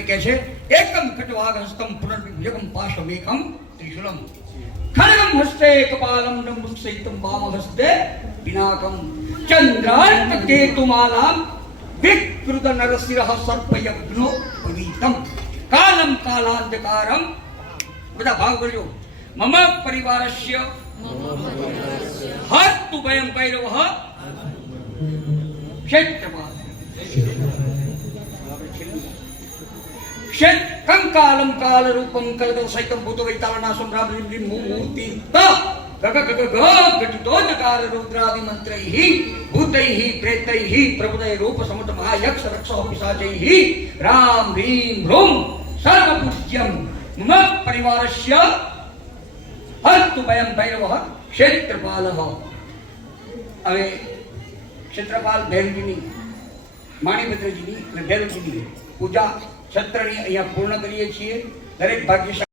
કે છે એકમ કટવાગ હસ્તમ પુનર્વિભુજગમ પાશમેકમ ત્રિશુલમ ખડગમ હસ્તે કપાલમ ડંબુમ સહિતમ વામ હસ્તે પિનાકમ ચંદ્રાર્ક કેતુમાલામ વિકૃત નરસિરહ સર્પયજ્ઞો પવિતમ કાલમ કાલાંધકારમ બધા ભાવ કરજો મમ પરિવારસ્ય હત્તુ ભયં ભૈરવઃ ક્ષેત્રપાલ કંકાલમ કાલ રૂપમ કલગલ સહિતમ ભૂત વૈતાલના સંભ્રામૃતિ મૂર્તિ ત ગગ ગગ ગ ઘટિતોજકાર રુદ્રાદિ મંત્રૈઃ ભૂતૈઃ પ્રેતૈઃ પ્રભુદય રૂપ સમત મહાયક્ષ રક્ષો પિશાચૈઃ રામ રીમ રૂમ સર્વપૂજ્યમ મમ પરિવારસ્ય હસ્તુ ભયં ભૈરવઃ ક્ષેત્રપાલઃ. હવે ક્ષેત્રપાલ ભૈરવજીની માણીભદ્રજીની અને ભૈરવજીની પૂજા સત્રની અહીંયા પૂર્ણ કરીએ છીએ. દરેક ભાગ્યશાળી